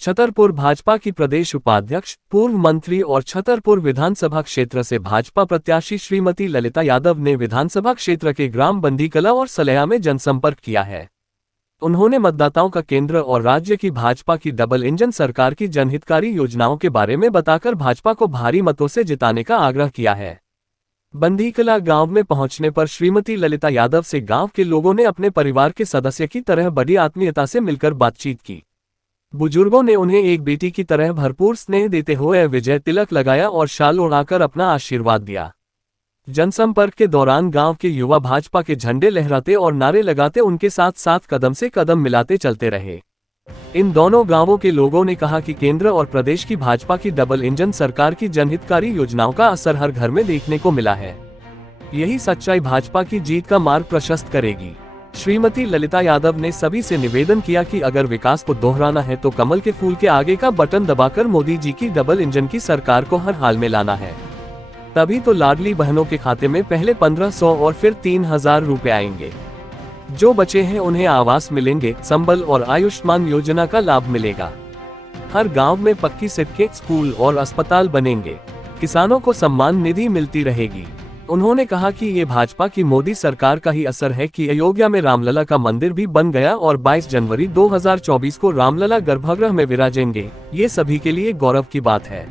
छतरपुर भाजपा की प्रदेश उपाध्यक्ष, पूर्व मंत्री और छतरपुर विधानसभा क्षेत्र से भाजपा प्रत्याशी श्रीमती ललिता यादव ने विधानसभा क्षेत्र के ग्राम बंदीकला और सलैया में जनसंपर्क किया है। उन्होंने मतदाताओं का केंद्र और राज्य की भाजपा की डबल इंजन सरकार की जनहितकारी योजनाओं के बारे में बताकर भाजपा को भारी मतों से जिताने का आग्रह किया है। बंदीकला गांव में पहुंचने पर श्रीमती ललिता यादव से गांव के लोगों ने अपने परिवार के सदस्य की तरह बड़ी आत्मीयता से मिलकर बातचीत की। बुजुर्गों ने उन्हें एक बेटी की तरह भरपूर स्नेह देते हुए विजय तिलक लगाया और शाल ओढ़ाकर अपना आशीर्वाद दिया। जनसंपर्क के दौरान गांव के युवा भाजपा के झंडे लहराते और नारे लगाते उनके साथ साथ कदम से कदम मिलाते चलते रहे। इन दोनों गांवों के लोगों ने कहा कि केंद्र और प्रदेश की भाजपा की डबल इंजन सरकार की जनहितकारी योजनाओं का असर हर घर में देखने को मिला है। यही सच्चाई भाजपा की जीत का मार्ग प्रशस्त करेगी। श्रीमती ललिता यादव ने सभी से निवेदन किया कि अगर विकास को दोहराना है तो कमल के फूल के आगे का बटन दबाकर मोदी जी की डबल इंजन की सरकार को हर हाल में लाना है। तभी तो लाडली बहनों के खाते में पहले 1500 और फिर 3000 रुपए आएंगे। जो बचे हैं उन्हें आवास मिलेंगे, संबल और आयुष्मान योजना का लाभ मिलेगा। हर गांव में पक्की सड़कें, स्कूल और अस्पताल बनेंगे। किसानों को सम्मान निधि मिलती रहेगी। उन्होंने कहा कि ये भाजपा की मोदी सरकार का ही असर है कि अयोध्या में रामलला का मंदिर भी बन गया और 22 जनवरी 2024 को रामलला गर्भगृह में विराजेंगे। ये सभी के लिए गौरव की बात है।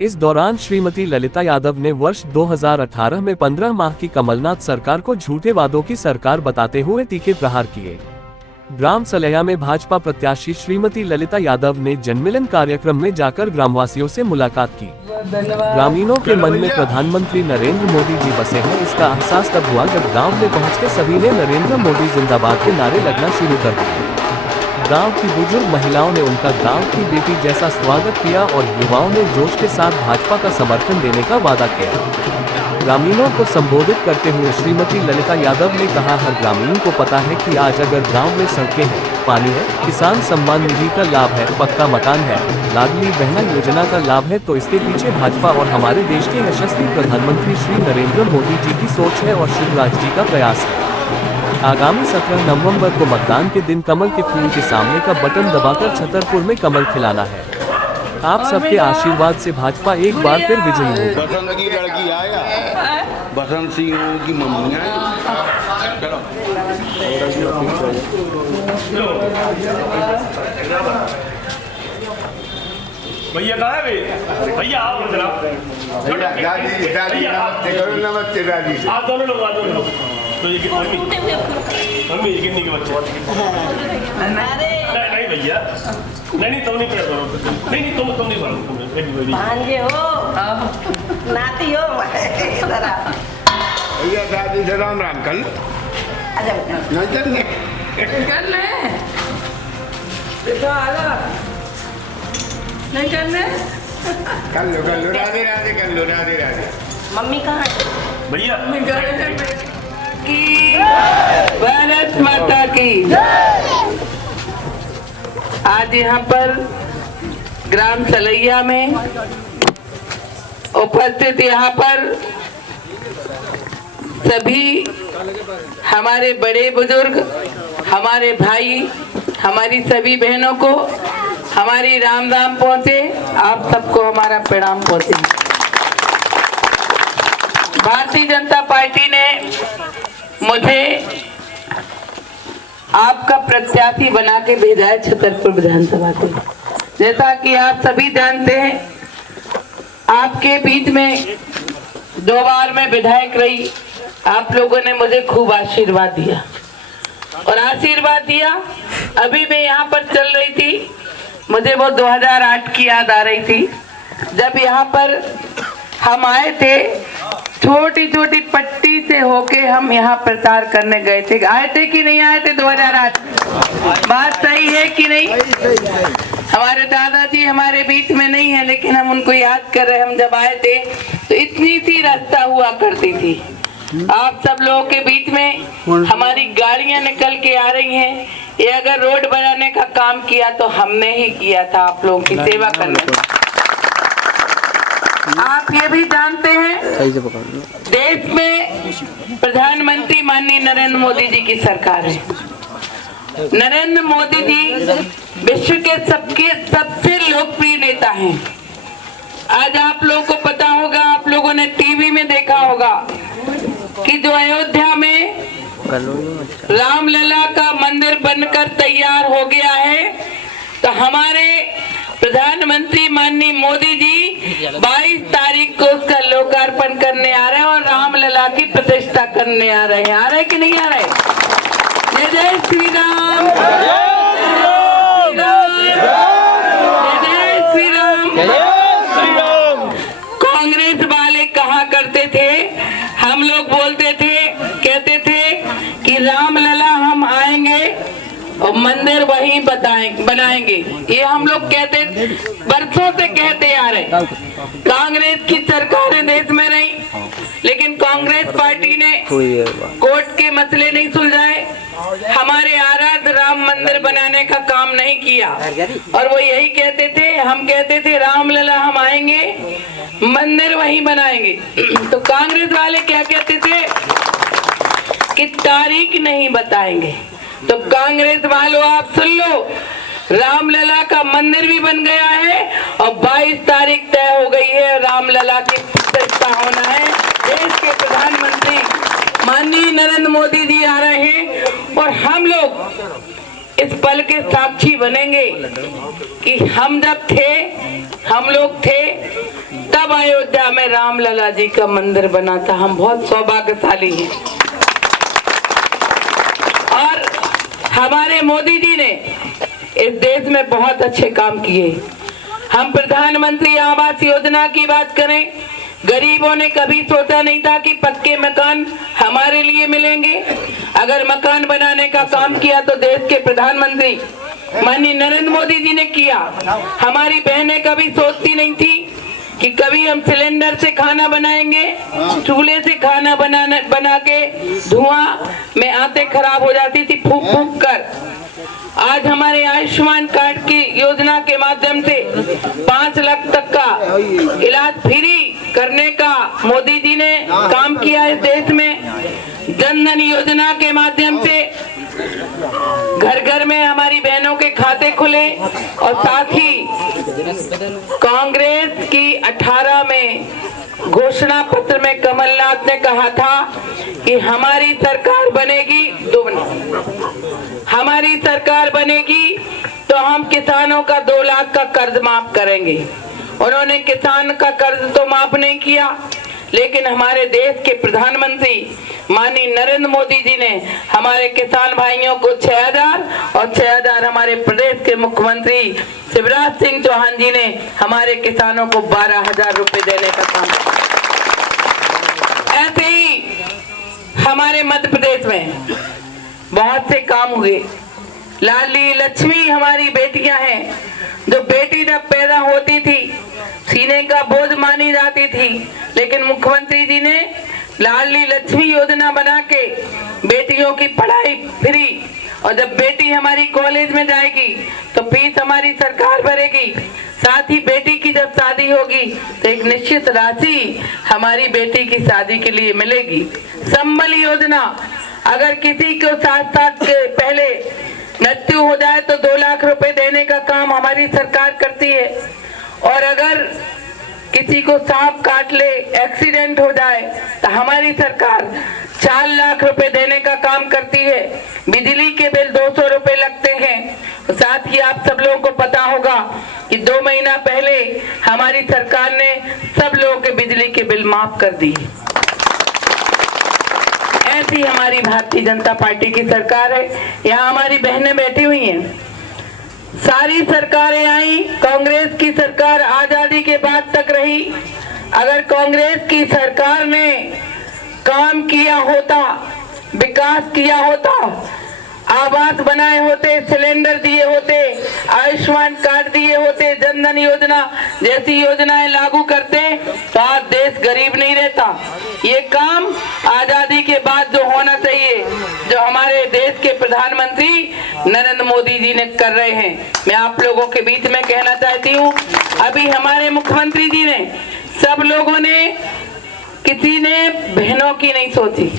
इस दौरान श्रीमती ललिता यादव ने वर्ष 2018 में 15 माह की कमलनाथ सरकार को झूठे वादों की सरकार बताते हुए तीखे प्रहार किए। ग्राम सलैया में भाजपा प्रत्याशी श्रीमती ललिता यादव ने जनमिलन कार्यक्रम में जाकर ग्रामवासियों से मुलाकात की। ग्रामीणों के मन में प्रधानमंत्री नरेंद्र मोदी जी बसे हैं, इसका एहसास तब हुआ जब गांव में पहुंचते सभी ने नरेंद्र मोदी जिंदाबाद के नारे लगना शुरू कर दिए। गांव की बुजुर्ग महिलाओं ने उनका गांव की बेटी जैसा स्वागत किया और युवाओं ने जोश के साथ भाजपा का समर्थन देने का वादा किया। ग्रामीणों को संबोधित करते हुए श्रीमती ललिता यादव ने कहा, हर ग्रामीण को पता है कि आज अगर गांव में सड़कें हैं, पानी है, किसान सम्मान निधि का लाभ है, पक्का मकान है, लाडली बहना योजना का लाभ है, तो इसके पीछे भाजपा और हमारे देश के यशस्वी प्रधानमंत्री श्री नरेंद्र मोदी जी की सोच है और शिवराज जी का प्रयास है। आगामी 17 नवंबर को मतदान के दिन कमल के फूल के सामने का बटन दबाकर छतरपुर में कमल खिलाना है। आप सबके आशीर्वाद से भाजपा एक बार फिर विजयी होगी। बसंत की लड़की आया, बसंत सिंह की मम्मी आई। भैया कहाँ है भैया? आओ जनाब। दादी दादी नमस्ते करो, नमस्ते दादी। आप दोनों लोग, आप दोनों लोग। तो ये मम्मी ये कितनी के बच्चे? नहीं भैया, नहीं तुम नहीं पढ़ो, नहीं तुम नहीं पढ़ो, भांजे हो, नाती हो। इधर आ भैया दादी से राम राम कर लो। कर ले बेटा, आ नहीं करने कर लो राधे राधे कर लो, राधे राधे। मम्मी कहाँ है? भैया की भारत माता की। आज यहाँ पर ग्राम सलैया में उपस्थित यहाँ पर सभी हमारे बड़े बुजुर्ग, हमारे भाई, हमारी सभी बहनों को हमारी राम राम पहुँचे। आप सबको हमारा प्रणाम पहुँचे। भारतीय जनता पार्टी ने मुझे आपका प्रत्याशी बना के भेजा है छतरपुर विधानसभा को। जैसा कि आप सभी जानते हैं, आपके बीच में 2 बार मैं विधायक रही। आप लोगों ने मुझे खूब आशीर्वाद दिया और आशीर्वाद दिया। अभी मैं यहाँ पर चल रही थी, मुझे वो 2008 की याद आ रही थी, जब यहाँ पर हम आए थे, छोटी छोटी पट्टी से होके हम यहाँ प्रचार करने गए थे। आए थे कि नहीं आए थे 2008? बात सही है कि नहीं? हमारे दादाजी हमारे बीच में नहीं है, लेकिन हम उनको याद कर रहे हैं। हम जब आए थे तो इतनी सी रास्ता हुआ करती थी। आप सब लोगों के बीच में हमारी गाड़ियां निकल के आ रही हैं। ये अगर रोड बनाने का काम किया तो हमने ही किया था, आप लोगों की सेवा करने। आप ये भी जानते हैं, देश में प्रधानमंत्री माननीय नरेंद्र मोदी जी की सरकार है। नरेंद्र मोदी जी विश्व के सबसे लोकप्रिय नेता हैं। आज आप लोगों को पता होगा, आप लोगों ने टीवी में देखा होगा कि जो अयोध्या में रामलला का मंदिर बनकर तैयार हो गया है, तो हमारे प्रधानमंत्री माननीय मोदी जी 22 तारीख को उसका लोकार्पण करने आ रहे हैं और रामलला की प्रतिष्ठा करने आ रहे हैं। आ रहे कि नहीं आ रहे? जय जय श्री राम, जय श्री राम। कांग्रेस वाले कहा करते थे, हम लोग बोलते थे, कहते थे कि रामलला हम आएंगे और मंदिर वहीं बनाएंगे। ये हम लोग कहते बरसों से कहते आ रहे। कांग्रेस की सरकारें देश में रही, लेकिन कांग्रेस पार्टी ने कोर्ट के मसले नहीं सुलझाए, हमारे आराध्य राम मंदिर बनाने का काम नहीं किया। और वो यही कहते थे, हम कहते थे रामलला हम आएंगे, मंदिर वहीं बनाएंगे। तो कांग्रेस वाले क्या कहते थे कि तारीख नहीं बताएंगे। तो कांग्रेस वालों आप सुन लो, रामलला का मंदिर भी बन गया है और 22 तारीख तय हो गई है, रामलला की प्रतिष्ठा होना है। देश के प्रधानमंत्री माननीय नरेंद्र मोदी जी आ रहे हैं और हम लोग इस पल के साक्षी बनेंगे कि हम जब थे, हम लोग थे, तब अयोध्या में रामलला जी का मंदिर बना था। हम बहुत सौभाग्यशाली हैं। और हमारे मोदी जी ने इस देश में बहुत अच्छे काम किए। हम प्रधानमंत्री आवास योजना की बात करें, गरीबों ने कभी सोचा नहीं था कि पक्के मकान हमारे लिए मिलेंगे। अगर मकान बनाने का काम किया तो देश के प्रधानमंत्री माननीय नरेंद्र मोदी जी ने किया। हमारी बहनें कभी सोचती नहीं थी कि कभी हम सिलेंडर से खाना बनाएंगे, चूल्हे से खाना बना के धुआं में आंतें खराब हो जाती थी फूंक फूंक कर। आज हमारे आयुष्मान कार्ड की योजना के माध्यम से 5 लाख तक का इलाज फ्री करने का मोदी जी ने काम किया है देश में। जन धन योजना के माध्यम से घर घर में हमारी बहनों के खाते खुले और साथ ही कांग्रेस की 18 में घोषणा पत्र में कमलनाथ ने कहा था कि हमारी सरकार बनेगी, हमारी सरकार बनेगी तो हम किसानों का 2 लाख का कर्ज माफ करेंगे। उन्होंने किसान का कर्ज तो माफ नहीं किया, लेकिन हमारे देश के प्रधानमंत्री माननीय नरेंद्र मोदी जी ने हमारे किसान भाइयों को 6,000 और 6,000 हमारे प्रदेश के मुख्यमंत्री शिवराज सिंह चौहान जी ने हमारे किसानों को 12,000 रुपए देने का काम। ऐसे ही हमारे मध्य प्रदेश में बहुत से काम हुए। लाडली लक्ष्मी हमारी बेटियां हैं, जो बेटी जब पैदा होती थी सीने का बोझ मानी जाती थी, लेकिन मुख्यमंत्री जी ने लाडली लक्ष्मी योजना बना के बेटियों की पढ़ाई फ्री, और जब बेटी हमारी कॉलेज में जाएगी तो फीस हमारी सरकार भरेगी। साथ ही बेटी की जब शादी होगी तो एक निश्चित राशि हमारी बेटी की शादी के लिए मिलेगी। संबल योजना, अगर किसी को 7 साल के पहले मृत्यु हो जाए तो 2 लाख रुपए देने का काम हमारी सरकार करती है। और अगर किसी को सांप काट ले, एक्सीडेंट हो जाए तो हमारी सरकार 4 लाख रुपए देने का काम करती है। बिजली के बिल 200 रुपए लगते हैं। साथ ही आप सब लोगों को पता होगा कि 2 महीना पहले हमारी सरकार ने सब लोगों के बिजली के बिल माफ कर दी। ऐसी हमारी भारतीय जनता पार्टी की सरकार है। यहाँ हमारी बहनें बैठी हुई हैं। सारी सरकारें आई, कांग्रेस की सरकार आजादी के बाद तक रही। अगर कांग्रेस की सरकार ने काम किया होता, विकास किया होता, आवास बनाए होते, सिलेंडर दिए होते, आयुष्मान कार्ड दिए होते, जन धन योजना जैसी योजनाएं लागू करते तो आज देश गरीब नहीं रहता। ये काम आजादी के बाद जो होना चाहिए, जो हमारे देश के प्रधानमंत्री नरेंद्र मोदी जी ने कर रहे हैं, मैं आप लोगों के बीच में कहना चाहती हूँ। अभी हमारे मुख्यमंत्री जी ने, सब लोगों ने, किसी ने बहनों की नहीं सोची,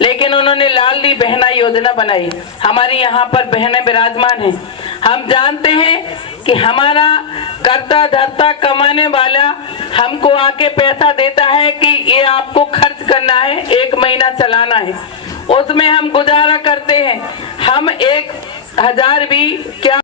लेकिन उन्होंने लाडली बहना योजना बनाई। हमारी यहाँ पर बहनें विराजमान हैं। हम जानते हैं कि हमारा करता धरता कमाने वाला हमको आके पैसा देता है कि ये आपको खर्च करना है, 1 महीना चलाना है, उसमें हम गुजारा करते हैं। हम 1000 भी क्या